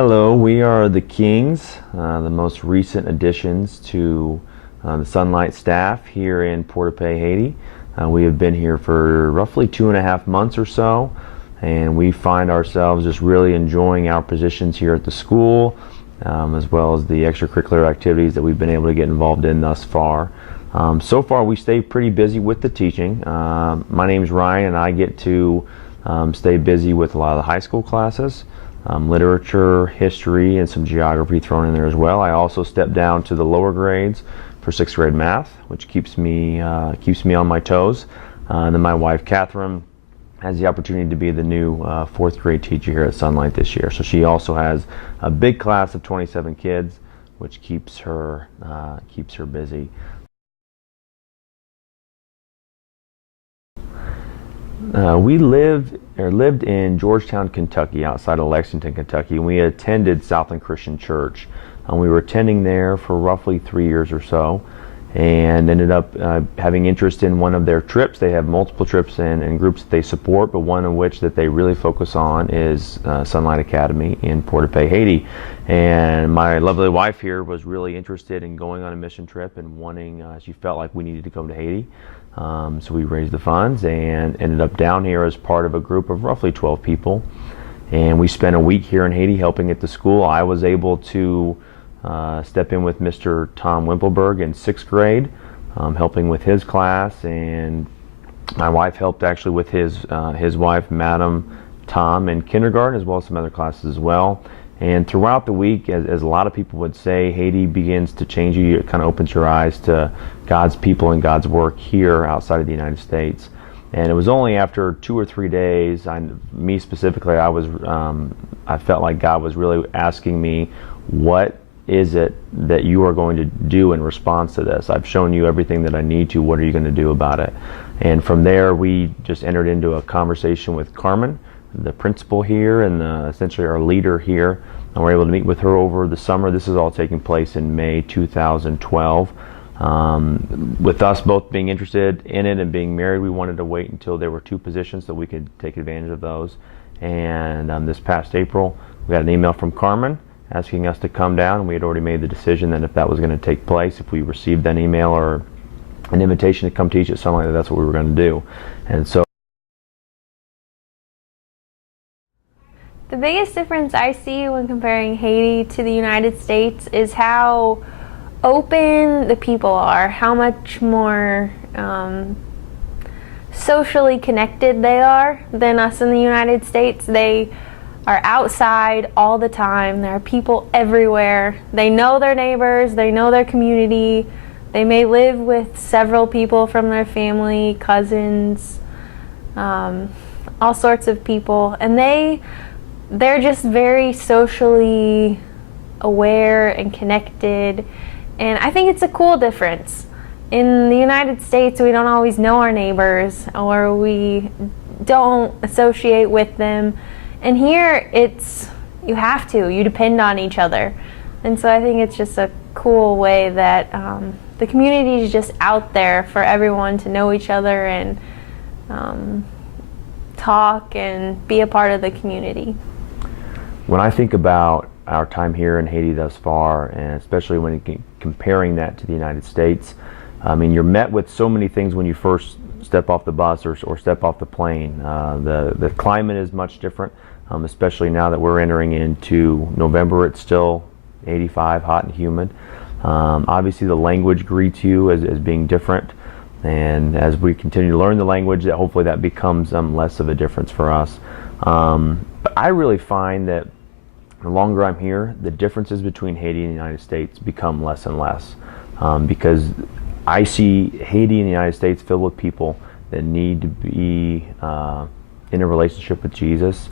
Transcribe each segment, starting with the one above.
Hello, we are the Kings, the most recent additions to the Sonlight staff here in Port-de-Paix, Haiti. We have been here for roughly 2.5 months or so, and we find ourselves just really enjoying our positions here at the school, as well as the extracurricular activities that we've been able to get involved in thus far. So far, we stay pretty busy with the teaching. My name is Ryan, and I get to stay busy with a lot of the high school classes. Literature, history, and some geography thrown in there as well. I also step down to the lower grades for 6th grade math, which keeps me on my toes. And then my wife, Catherine, has the opportunity to be the new 4th grade teacher here at Sonlight this year. So she also has a big class of 27 kids, which keeps her busy. We lived in Georgetown, Kentucky, outside of Lexington, Kentucky, and we attended Southland Christian Church. We were attending there for roughly 3 years or so, and ended up having interest in one of their trips. They have multiple trips and groups that they support, but one of which that they really focus on is Sonlight Academy in Port-de-Paix, Haiti. And my lovely wife here was really interested in going on a mission trip and wanting, she felt like we needed to come to Haiti. So we raised the funds and ended up down here as part of a group of roughly 12 people. And we spent a week here in Haiti helping at the school. I was able to step in with Mr. Tom Wimpelberg in 6th grade, helping with his class, and my wife helped actually with his wife, Madam Tom, in kindergarten, as well as some other classes as well. And throughout the week, as a lot of people would say, Haiti begins to change you. It kind of opens your eyes to God's people and God's work here outside of the United States. And it was only after 2 or 3 days, me specifically, I felt like God was really asking me, what is it that you are going to do in response to this? I've shown you everything that I need to. What are you going to do about it? And from there, we just entered into a conversation with Carmen, the principal here and essentially our leader here, and we're able to meet with her over the summer. This is all taking place in May 2012. With us both being interested in it and being married, we wanted to wait until there were 2 positions so we could take advantage of those. And this past April, we got an email from Carmen asking us to come down. We had already made the decision that if that was going to take place, if we received an email or an invitation to come teach at Sonlight, that's what we were going to do. And so the biggest difference I see when comparing Haiti to the United States is how open the people are, how much more socially connected they are than us in the United States. They are outside all the time. There are people everywhere. They know their neighbors, they know their community. They may live with several people from their family, cousins, all sorts of people, and they're just very socially aware and connected, and I think it's a cool difference. In the United States, we don't always know our neighbors, or we don't associate with them, and here you have to, you depend on each other. And so I think it's just a cool way that the community is just out there for everyone to know each other and talk and be a part of the community. when I think about our time here in Haiti thus far, and especially when comparing that to the United States, I mean, you're met with so many things when you first step off the bus or step off the plane. The climate is much different, especially now that we're entering into November. It's still 85, hot and humid. Obviously the language greets you as being different, and as we continue to learn the language, that hopefully that becomes less of a difference for us. But I really find that the longer I'm here, the differences between Haiti and the United States become less and less, because I see Haiti and the United States filled with people that need to be in a relationship with Jesus,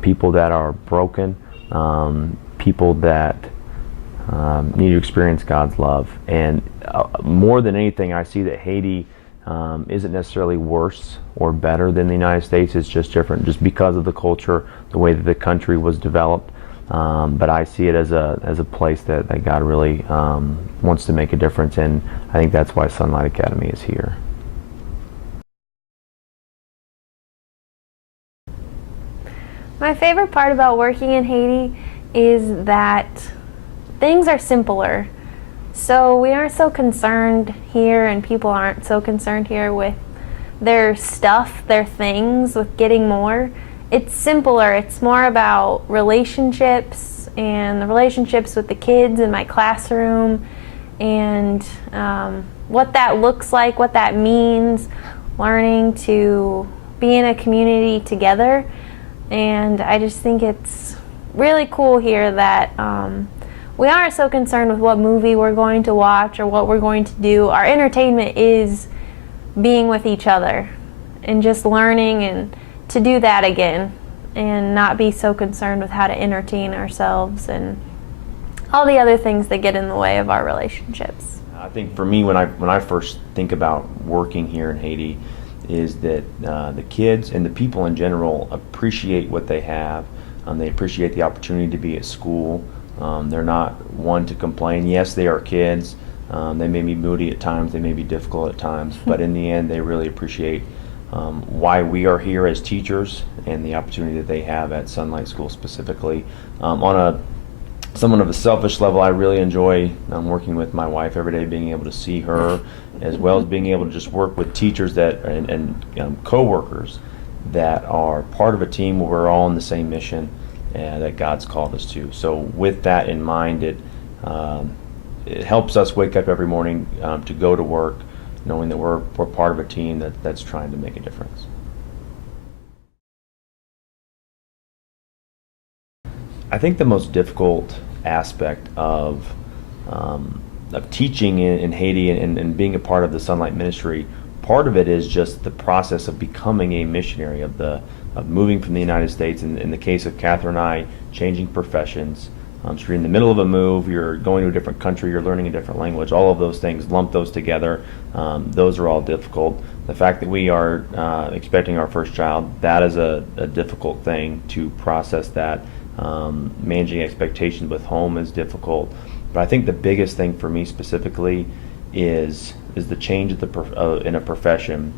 people that are broken, people that need to experience God's love. And more than anything, I see that Haiti isn't necessarily worse or better than the United States. It's just different, just because of the culture, the way that the country was developed. But I see it as a place that God really wants to make a difference, and I think that's why Sonlight Academy is here. My favorite part about working in Haiti is that things are simpler. So we aren't so concerned here, and people aren't so concerned here with their stuff, their things, with getting more. It's simpler. It's more about relationships and the relationships with the kids in my classroom, and what that looks like, what that means, learning to be in a community together. And I just think it's really cool here that we aren't so concerned with what movie we're going to watch or what we're going to do. Our entertainment is being with each other and just learning and to do that again and not be so concerned with how to entertain ourselves and all the other things that get in the way of our relationships. I think for me, when I first think about working here in Haiti, is that the kids and the people in general appreciate what they have. They appreciate the opportunity to be at school. They're not one to complain. Yes, they are kids. They may be moody at times. They may be difficult at times. But in the end, they really appreciate why we are here as teachers and the opportunity that they have at Sonlight School specifically. On somewhat of a selfish level, I really enjoy working with my wife every day, being able to see her, as well as being able to just work with teachers that and co-workers that are part of a team where we're all on the same mission that God's called us to. So with that in mind, it helps us wake up every morning to go to work, knowing that we're part of a team that's trying to make a difference. I think the most difficult aspect of teaching in Haiti and being a part of the Sonlight ministry, part of it is just the process of becoming a missionary, of moving from the United States. In the case of Catherine and I, changing professions. So you're in the middle of a move, you're going to a different country, you're learning a different language, all of those things, lump those together, those are all difficult. The fact that we are expecting our first child, that is a difficult thing to process that. Managing expectations with home is difficult. But I think the biggest thing for me specifically is the change in a profession,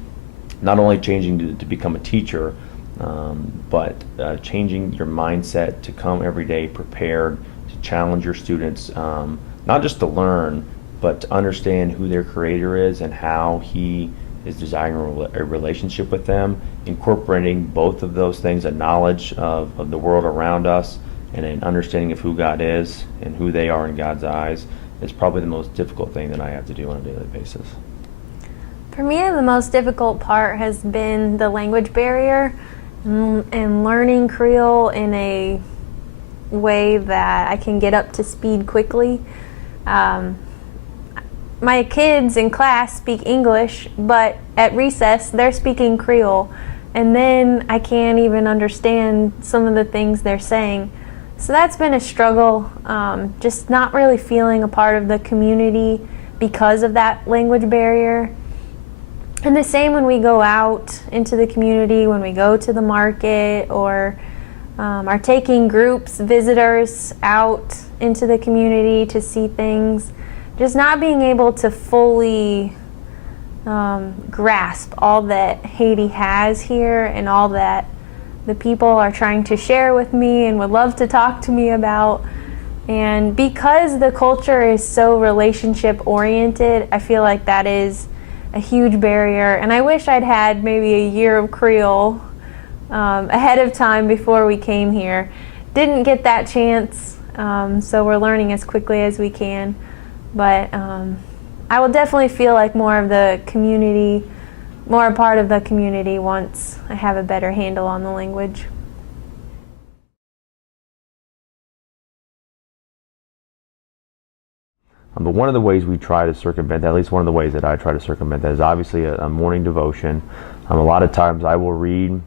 not only changing to become a teacher, but changing your mindset to come every day prepared to challenge your students, not just to learn, but to understand who their creator is and how he is desiring a relationship with them, incorporating both of those things, a knowledge of the world around us and an understanding of who God is and who they are in God's eyes, is probably the most difficult thing that I have to do on a daily basis. For me, the most difficult part has been the language barrier and learning Creole in a way that I can get up to speed quickly. My kids in class speak English, but at recess they're speaking Creole, and then I can't even understand some of the things they're saying. So that's been a struggle, just not really feeling a part of the community because of that language barrier. And the same when we go out into the community, when we go to the market or are taking groups, visitors out into the community to see things. Just not being able to fully grasp all that Haiti has here and all that the people are trying to share with me and would love to talk to me about. And because the culture is so relationship oriented, I feel like that is a huge barrier. And I wish I'd had maybe a year of Creole ahead of time before we came here. Didn't get that chance, so we're learning as quickly as we can. But I will definitely feel like more a part of the community once I have a better handle on the language. But one of the ways we try to circumvent that, at least one of the ways that I try to circumvent that, is obviously a morning devotion. A lot of times I will read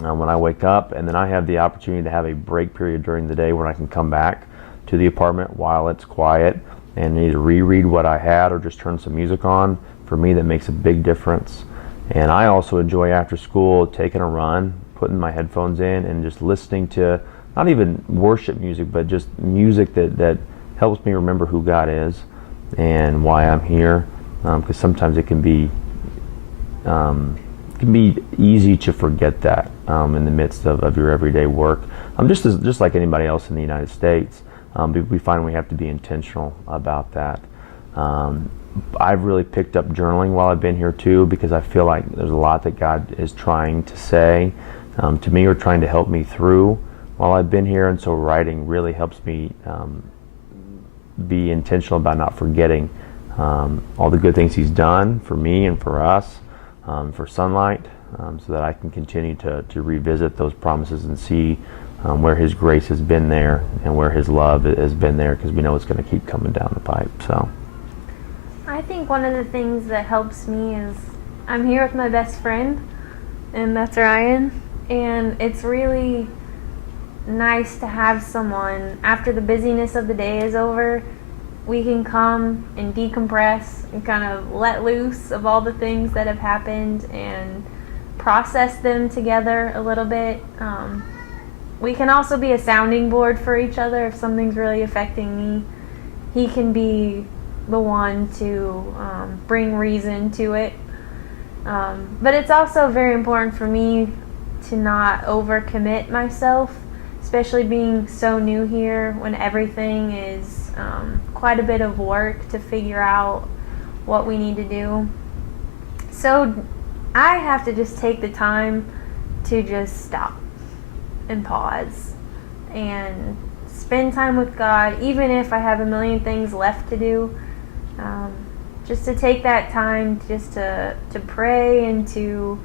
when I wake up, and then I have the opportunity to have a break period during the day when I can come back to the apartment while it's quiet and either reread what I had or just turn some music on. For me, that makes a big difference. And I also enjoy after school taking a run, putting my headphones in and just listening to not even worship music, but just music that helps me remember who God is and why I'm here, because sometimes it can be easy to forget that in the midst of your everyday work. just like anybody else in the United States. We find we have to be intentional about that. I've really picked up journaling while I've been here too, because I feel like there's a lot that God is trying to say to me, or trying to help me through while I've been here, and so writing really helps me be intentional about not forgetting all the good things He's done for me and for us, for Sonlight, so that I can continue to revisit those promises and see where His grace has been there and where His love has been there, because we know it's going to keep coming down the pipe. So I think one of the things that helps me is I'm here with my best friend, and that's Ryan, and it's really nice to have someone, after the busyness of the day is over, we can come and decompress and kind of let loose of all the things that have happened and process them together a little bit. We can also be a sounding board for each other. If something's really affecting me, he can be the one to bring reason to it. But it's also very important for me to not overcommit myself, especially being so new here, when everything is quite a bit of work to figure out what we need to do. So I have to just take the time to just stop and pause and spend time with God, even if I have a million things left to do. Just to take that time just to pray and to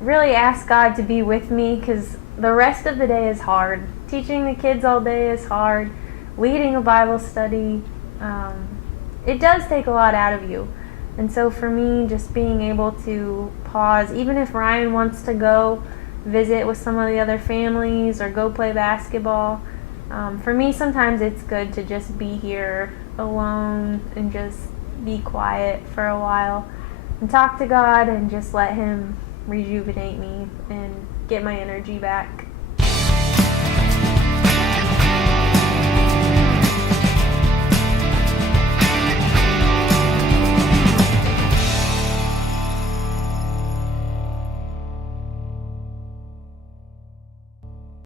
really ask God to be with me, because the rest of the day is hard. Teaching the kids all day is hard. Leading a Bible study, it does take a lot out of you. And so for me, just being able to pause, even if Ryan wants to go visit with some of the other families or go play basketball, for me sometimes it's good to just be here alone and just be quiet for a while and talk to God and just let Him rejuvenate me and get my energy back.